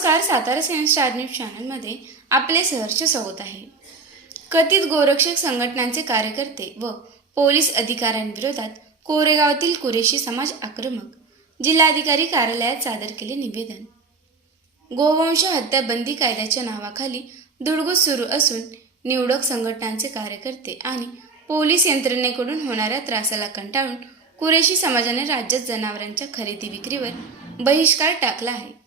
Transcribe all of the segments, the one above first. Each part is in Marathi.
नमस्कार सातारा सायन्स स्टार न्यूज चॅनलमध्ये आपले सहर्ष स्वागत आहे. कथित गोरक्षक संघटनांचे कार्यकर्ते व पोलीस अधिकाऱ्यांविरोधात कोरेगावातील कुरेशी समाज आक्रमक जिल्हाधिकारी कार्यालयात सादर केले निवेदन. गोवंश हत्या बंदी कायद्याच्या नावाखाली दुडगुस सुरू असून निवडक संघटनांचे कार्यकर्ते आणि पोलीस यंत्रणेकडून होणाऱ्या त्रासाला कंटाळून कुरेशी समाजाने राज्यात जनावरांच्या खरेदी विक्रीवर बहिष्कार टाकला आहे.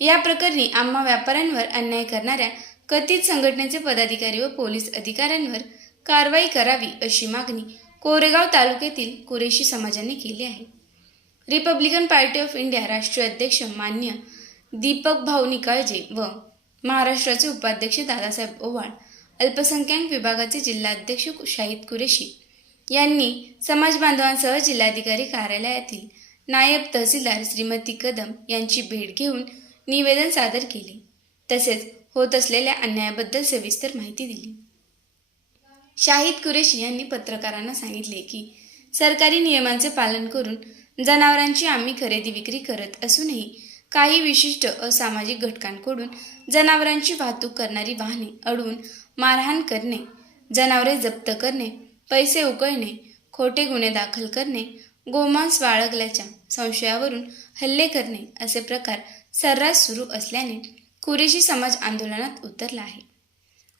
या प्रकरणी आम्हा व्यापाऱ्यांवर अन्याय करणाऱ्या कथित संघटनेचे पदाधिकारी व पोलीस अधिकाऱ्यांवर कारवाई करावी अशी मागणी कोरेगाव तालुक्यातील कुरेशी समाजाने केली आहे. रिपब्लिकन पार्टी ऑफ इंडिया राष्ट्रीय अध्यक्ष मान्य दीपक भाऊ निकाळजे व महाराष्ट्राचे उपाध्यक्ष दादासाहेब ओवाळ अल्पसंख्याक विभागाचे जिल्हाध्यक्ष शाहिद कुरेशी यांनी समाज बांधवांसह जिल्हाधिकारी कार्यालयातील नायब तहसीलदार श्रीमती कदम यांची भेट घेऊन निवेदन सादर केले. तसेच होत असलेल्या अन्यायाबद्दल सविस्तर माहिती दिली. शाहिद कुरेशी यांनी पत्रकारांना सांगितले की सरकारी नियमांचे पालन करून जनावरांची आम्ही खरेदी विक्री करत असूनही काही विशिष्ट असामाजिक घटकांकडून जनावरांची वाहतूक करणारी वाहने अडवून मारहाण करणे जनावरे जप्त करणे पैसे उकळणे खोटे गुन्हे दाखल करणे गोमांस बाळगल्याच्या संशयावरून हल्ले करणे असे प्रकार सर्रास सुरू असल्याने कुरेशी समाज आंदोलनात उतरला आहे.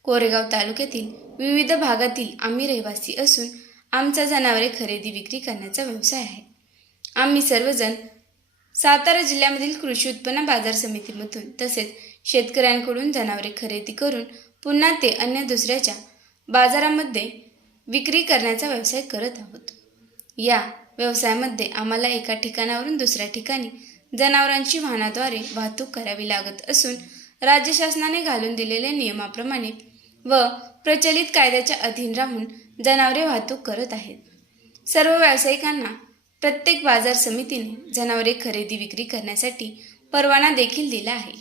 कोरेगाव तालुक्यातील विविध भागातील आम्ही रहिवासी असून आमचा जनावरे खरेदी विक्री करण्याचा व्यवसाय आहे. आम्ही सर्वजण सातारा जिल्ह्यामधील कृषी उत्पन्न बाजार समितीमधून तसेच शेतकऱ्यांकडून जनावरे खरेदी करून पुन्हा ते अन्य दुसऱ्याच्या बाजारामध्ये विक्री करण्याचा व्यवसाय करत आहोत. या व्यवसायामध्ये आम्हाला एका ठिकाणावरून दुसऱ्या ठिकाणी जनावरांची वाहनाद्वारे वाहतूक करावी लागत असून राज्य शासनाने घालून दिलेल्या नियमाप्रमाणे व प्रचलित कायद्याच्या अधीन राहून जनावरे वाहतूक करत आहेत. सर्व व्यावसायिकांना प्रत्येक बाजार समितीने जनावरे खरेदी विक्री करण्यासाठी परवाना देखील दिला आहे.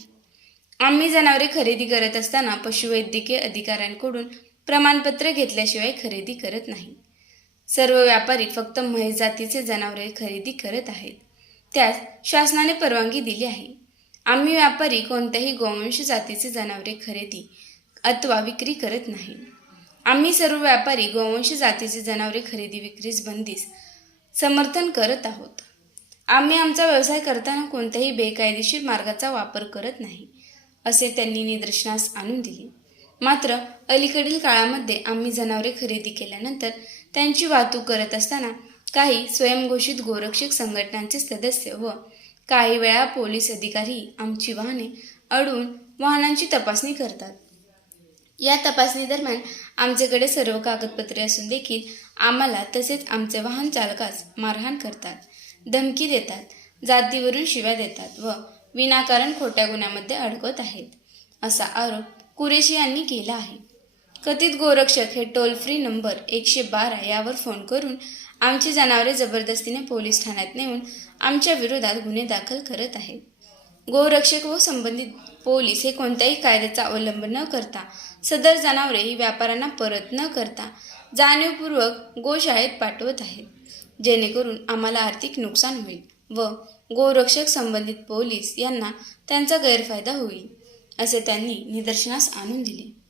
आम्ही जनावरे खरेदी करत असताना पशुवैद्यकीय अधिकाऱ्यांकडून प्रमाणपत्र घेतल्याशिवाय खरेदी करत नाही. सर्व व्यापारी फक्त म्हैस जातीचे जनावरे खरेदी करत आहेत. त्यास शासनाने परवानगी दिली आहे. आम्ही व्यापारी कोणत्याही गोवंश जातीचे जनावरे खरेदी अथवा विक्री करत नाही. आम्ही सर्व व्यापारी गोवंश जातीचे जनावरे खरेदी विक्रीस बंदीस समर्थन करत आहोत. आम्ही आमचा व्यवसाय करताना कोणत्याही बेकायदेशीर मार्गाचा वापर करत नाही असे त्यांनी निदर्शनास आणून दिले. मात्र अलीकडील काळामध्ये आम्ही जनावरे खरेदी केल्यानंतर त्यांची वाहतूक करत असताना काही स्वयंघोषित गोरक्षक संघटनांचे सदस्य व काही वेळा पोलीस अधिकारी आमची वाहने अडून वाहनांची तपासणी करतात. या तपासणी दरम्यान आमच्याकडे सर्व कागदपत्रे असून देखील आम्हाला तसेच आमचे वाहन चालकास मारहाण करतात धमकी देतात जातीवरून शिव्या देतात व विनाकारण खोट्या गुन्ह्यामध्ये अडकवत आहेत असा आरोप कुरेशी यांनी केला आहे. कथित गोरक्षक हे टोल फ्री नंबर एकशे बारा यावर फोन करून आमची जनावरे जबरदस्तीने पोलीस ठाण्यात नेऊन आमच्या विरोधात गुन्हे दाखल करत आहेत. गोरक्षक व संबंधित पोलीस हे कोणत्याही कायद्याचा अवलंब न करता सदर जनावरे ही व्यापाऱ्यांना परत न करता जाणीवपूर्वक गोशाळेत पाठवत आहेत. जेणेकरून आम्हाला आर्थिक नुकसान होईल व गोरक्षक संबंधित पोलीस यांना त्यांचा गैरफायदा होईल असे त्यांनी निदर्शनास आणून दिले.